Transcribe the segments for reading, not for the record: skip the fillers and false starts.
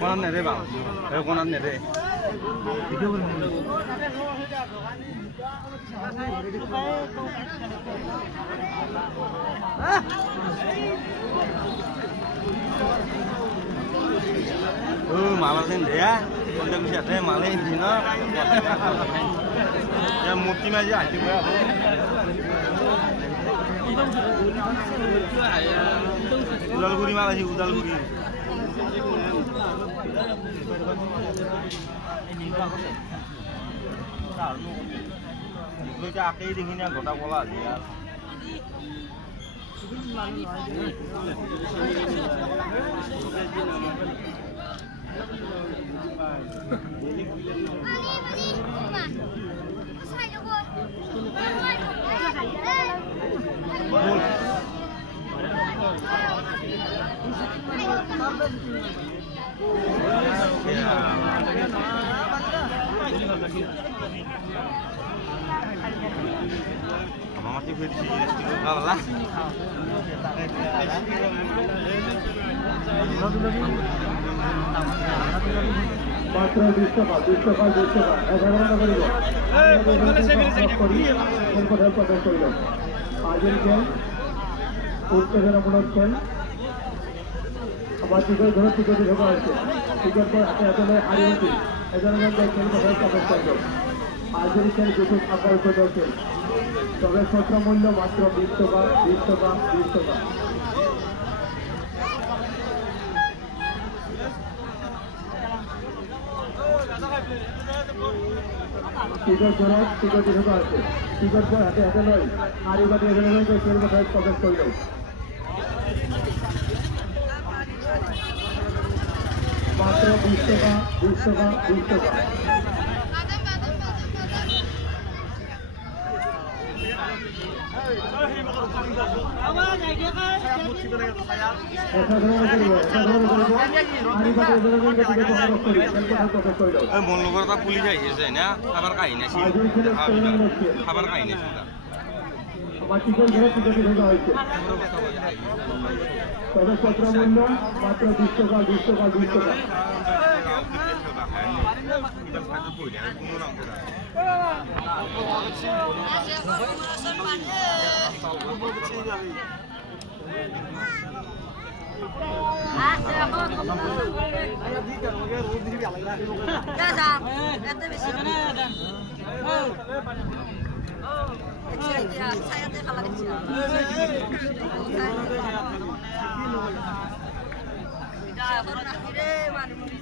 কোনার নে রে বাবা কোনার নে রে মালা দেন দেয়া ওইটা কিছু আছে মালে দিন মূর্তি মাঝে আসি উদালগুড়ি মাল আছে উদালগুড়ি আঁকেই দেখি না গোটা বলা আছে আর masih versi lokal lah. মাত্র 20 টাকা 11 টাকা করিব কোথায় প্রকাশ করিল আজের খেল উত্তেজনামূলক খেল আবার টিকিট ধরে টিকিট ঢোকা হচ্ছে টিকিট পর হাতে হাতে হারিয়েছি এজন্য খেল কোথায় প্রকাশ করল আজের খেল বিশেষ আকর্ষণীয় খেল তবে সত্র মূল্য মাত্র 20 টাকা 20 টাকা 20 টাকা টিকিট ধরে টিকিট ঢোকা আছে টিকিট পর হাতে হাতে নয় আর এবার এজন্য খেল কোথায় প্রকাশ করল মাত্র 20 টাকা 20 টাকা 20 টাকা মনলোকতা পুলিশ আইছে না খাবার কাহিনী খাবার কাহিনী তবে সত্র মূল্য মাত্র 20 টাকা 20 টাকা 20 টাকা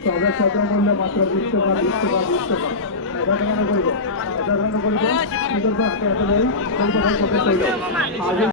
তবে সত্র মূল্য মাত্র 20 টাকা 20 টাকা 20 টাকা 11 টাকা করবো 11 টাকা করবো হাতে হাতে